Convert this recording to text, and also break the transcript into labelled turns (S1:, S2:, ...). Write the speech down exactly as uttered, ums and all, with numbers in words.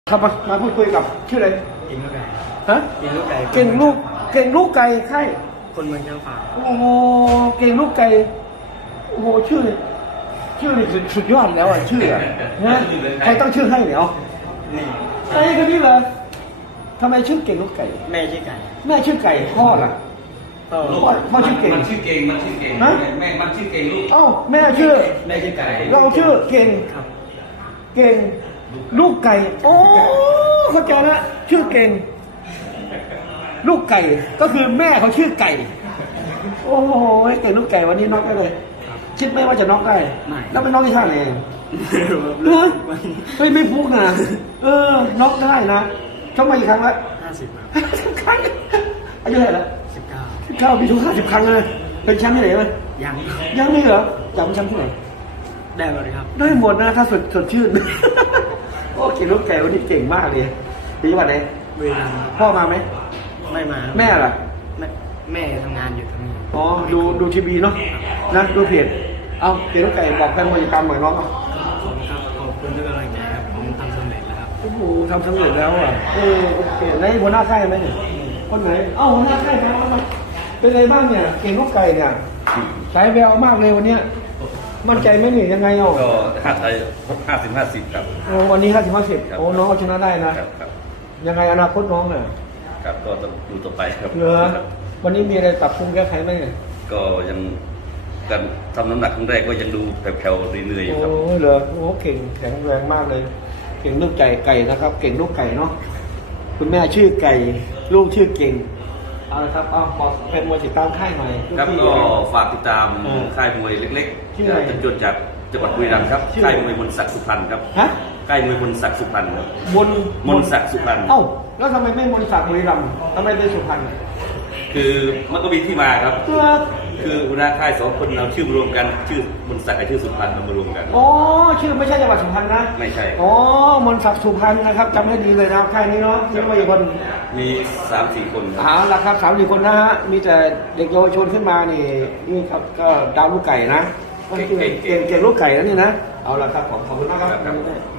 S1: ครับมามาพูดคุยกับชื่ออะไร
S2: เก่งลูกไก่
S1: ฮะ
S2: เก่งลูกไก่
S1: เก่งลูกเก่งลูกไก่ใช่
S2: คนเมืองเชียงฝาง
S1: โอ้โหเก่งลูกไก่โอ้โหชื่อชื่อนี่สุดสุดยอดแล้วอ่ะชื่ออ่ะนะใครตั้งชื่อให้เนี่ยเอา
S2: นี่
S1: ไอ้คนนี้เหรอทำไมชื่อเก่งลูกไก่
S2: แม่ชื่อไก่
S1: แม่ชื่อไก่พ่อล่ะ
S2: พ่อ
S1: พ่อพ่อชื่อเก่ง
S3: มันชื่อเก่งมันชื่อเก่งแม่มันชื่อเก่งลูก
S1: เอ้าแม่ชื่อ
S2: แม่ชื่อไก่
S1: เราชื่อเก่ง
S2: ครับ
S1: เก่งลูกไก่โอ้เข้าใจแล้วชื่อเก่งลูกไก่ก็คือแม่เขาชื่อไก่โอ้โหเก่งลูกไก่วันนี้น็อกได้เลยคิดไหมว่าจะน็อกได้แล้วเป็นน็อกที่ท่าไหนเองเฮ้ยเฮ้ยไม่ฟุกนะเออน็อกได้นะชกมาอีกครั้งละ
S2: ห้าสิบ
S1: ครั้งอายุเท่าไหร่ละ
S2: สิบเก้า
S1: สิบเก้าปีชกห้าสิบครั้งเลยเป็นแชมป์ที่ไหนไหม
S2: ยัง
S1: ยังไม่เหรอจำแชมป์ที่ไหน
S2: ได้หมดครับ
S1: ได้หมดนะถ้าสดสดชื่นโอ้เก่งลูกไก่วันนี้เก่งมากเลยปีจังหวัดไหน
S2: บุรีรัมย์
S1: พ่อมาไหม
S2: ไม่มา
S1: แม่ล่ะ
S2: แม่แม่ทำงานอยู่ทำงาน
S1: อ๋อดูดูทีวีเนาะนะดูเพจเอาเก่งลูกไก่บอกแฟนมวยกรรมหน่อยน้องอ่ะ
S2: ขอบคุณครับขอบคุณทุกกำลังใจครับผมทำสำเร็จแล้วครับ
S1: โอ้โหทำสำเร็จแล้วอ่ะเออโอเคแล้วหัวหน้าค่ายไหมเนี่ยคนไหนเอ้าหัวหน้าค่ายครับเป็นไงบ้างเนี่ยเก่งลูกไก่เนี่ยสายแววมากเลยวันเนี้ยมั่นใจไหมนี่ยังไงอ่ะ
S3: ก็ห้าไทยห้าสิบห้าสิบครับ
S1: โอ้วันนี้ห้าสิบห้าสิบโอ้น้องเอาชนะได้นะครับ
S3: ครับ
S1: ยังไงอนาคตน้องเนี่ย
S3: ครับก็ต้องดูต่อไปครับ
S1: เหรอวันนี้มีอะไรปรับปรุงแก้ไขไหมเนี่ย
S3: ก็ยังการทำน้ำหนักครั้งแรกก็ยังดูแผ่วๆเหนื่อยๆอยู่ครับ
S1: โอ้เหรอโอ้เก่งแข็งแรงมากเลยเก่งลูกไก่ไก่นะครับเก่งลูกไก่เนาะคุณแม่ชื่อไก่ลูกชื่อเก่งเอาละครับเอาบอกเป็นมวยติดตามค่ายหน่อย
S3: ครับก็ฝากติดตามค่ายมวยเล็กๆจะจดจากจังหวัดบุรีรัมย์ครับค่ายมวยมนศักดิ์สุพรรณครับ
S1: ฮะ
S3: ค่ายมวยมนศักดิ์สุพรรณครับ
S1: มน
S3: มนศักดิ์สุพรรณ
S1: เอ้าแล้วทำไมไม่มนศักดิ์บุรีรัมย์ทำไมเป็นสุพรรณ
S3: คือมันก็มีที่มาครับ
S1: เออ
S3: คือหัวหน้าค่ายสองคนเราชื่อมารวมกันชื่อมนศักดิ์กับชื่อสุพรรณมารวมกัน
S1: อ๋อชื่อไม่ใช่จังหวัดสุพรรณนะ
S3: ไม่ใช่
S1: อ๋อมนศักดิ์สุพรรณนะครับจำให้ดีเลยนะค่ายนี้เนาะมีมากี่คน
S3: มีสามสี่คน
S1: ครับเอาละครับสามสี่คนนะฮะมีแต่เด็กเยาวชนขึ้นมานี่นี่ครับก็ดาวลูกไก่นะเก่งเก่งเก่งลูกไก่แล้วนี่นะเอาละครับขอบคุณมากครับ